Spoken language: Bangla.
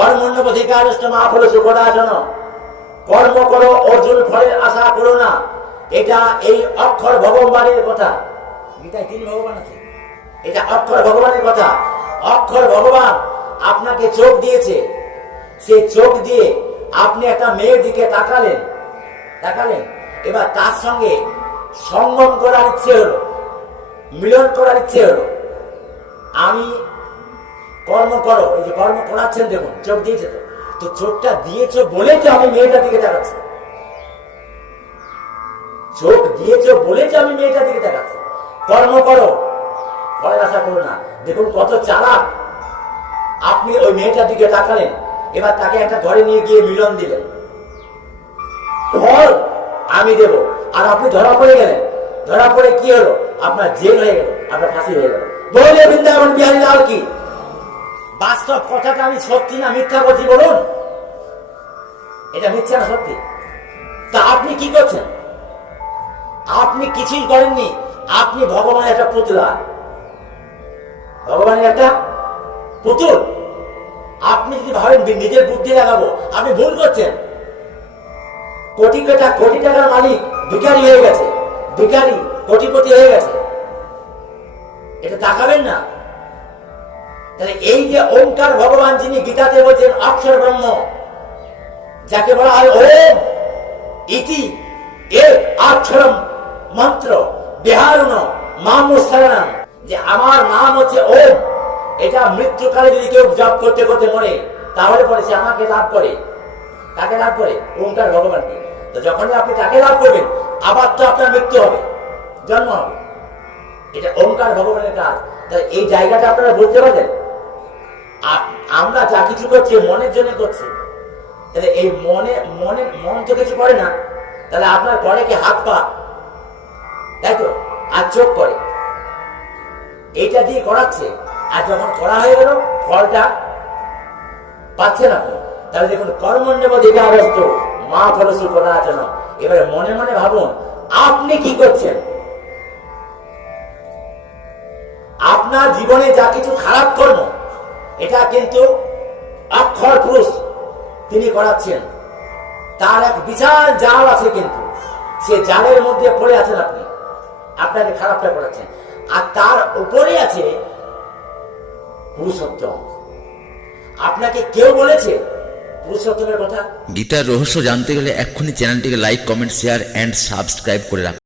কর্মণ্যবধিকারস্ত মা ফলস্য কদাচন। কর্ম করো, অর্জুন ফলের আশা করো না। এটা এই অক্ষর ভগবানের কথা। গীতায় 3 ভগবান আছে, এটা অক্ষর ভগবানের কথা। অক্ষর ভগবান আপনাকে চোখ দিয়েছে, সেই চোখ দিয়ে আপনি একটা মেয়ের দিকে তাকালেন, এবার তার সঙ্গে সঙ্গম করার ইচ্ছে হলো, মিলন করার ইচ্ছে হলো। আমি কর্ম করো, এই যে কর্ম করাচ্ছেন দেখুন, চোখ দিয়েছে তো চোখটা দিয়েছ বলে তো আমি মেয়েটার দিকে তাকাচ্ছি, চোখ দিয়েছ বলে তো আমি মেয়েটার দিকে তাকাচ্ছি। কর্ম করো, ফলের আশা করো না। দেখুন কত চালাক। আপনি ওই মেয়েটার দিকে তাকালেন, এবার তাকে একটা ঘরে নিয়ে গিয়ে মিলন দিলেন, ফল আমি দেব, আর আপনি ধরা পড়ে গেলেন। ধরা পড়ে কি হলো? আপনার জেল হয়ে গেল, আপনার ফাঁসি হয়ে গেল। বলে বৃন্দাবন বিহারী লাল কি। বাস্তব কথাটা আমি সত্যি না মিথ্যা বলছি বলুন? এটা মিথ্যা না সত্যি? তা আপনি কি করছেন? আপনি কিছুই করেননি। আপনি ভগবানের একটা পুতুলা, ভগবানের একটা পুতুল। আপনি যদি ভাবেন নিজের বুদ্ধি লাগাবো, আপনি ভুল করছেন। কোটি টাকার মালিক ভিখারি হয়ে গেছে, ভিখারি কোটিপতি হয়ে গেছে, এটা তাকাবেন না? তাহলে এই যে ওমকার ভগবান, যিনি গীতাতে বলছেন অক্ষর ব্রহ্ম, যাকে বলা হয় ওম ইতি এক অক্ষরম মন্ত্র বিহারণ মামুসরণম, যে আমার নাম হচ্ছে ওম। এটা মৃত্যুকালে যদি কেউ জপ করতে করতে মরে, তাহলে পরে সে আমাকে লাভ করে। তাকে লাভ করে ওমকার ভগবানকে। তো যখনই আপনি তাকে লাভ করবেন, আবার তো আপনার মৃত্যু হবে, জন্ম হবে। এটা ওমকার ভগবানের কাজ। তাই এই জায়গাটা আপনারা বুঝতে পারবেন। আমরা যা কিছু করছি মনের জন্য করছি। তাহলে এই মন তো কিছু করে না, তাহলে আপনার করে কি? হাত পা, তাই তো, আর চোখ করে, এইটা দিয়ে করাচ্ছে। আর যখন করা হয়ে গেল, ফলটা পাচ্ছেন আপনি। তাহলে দেখুন কর্মণ্যবধিকারস্ত মা ফলস্য কদাচন। এবারে মনে মনে ভাবুন আপনি কি করছেন। আপনার জীবনে যা কিছু খারাপ কর্ম, এটা কিন্তু অক্ষর পুরুষ তিনি করাচ্ছেন। তার এক বিশাল জাল আছে, কিন্তু সে জালের মধ্যে পড়ে আছেন আপনি, আপনাকে খারাপটা করাচ্ছেন। আর তার উপরে আছে পুরুষোত্তম। আপনাকে কেউ বলেছে পুরুষোত্তমের কথা? গীতার রহস্য জানতে গেলে এক্ষুনি চ্যানেলটিকে like, comment, share and subscribe করে রাখুন।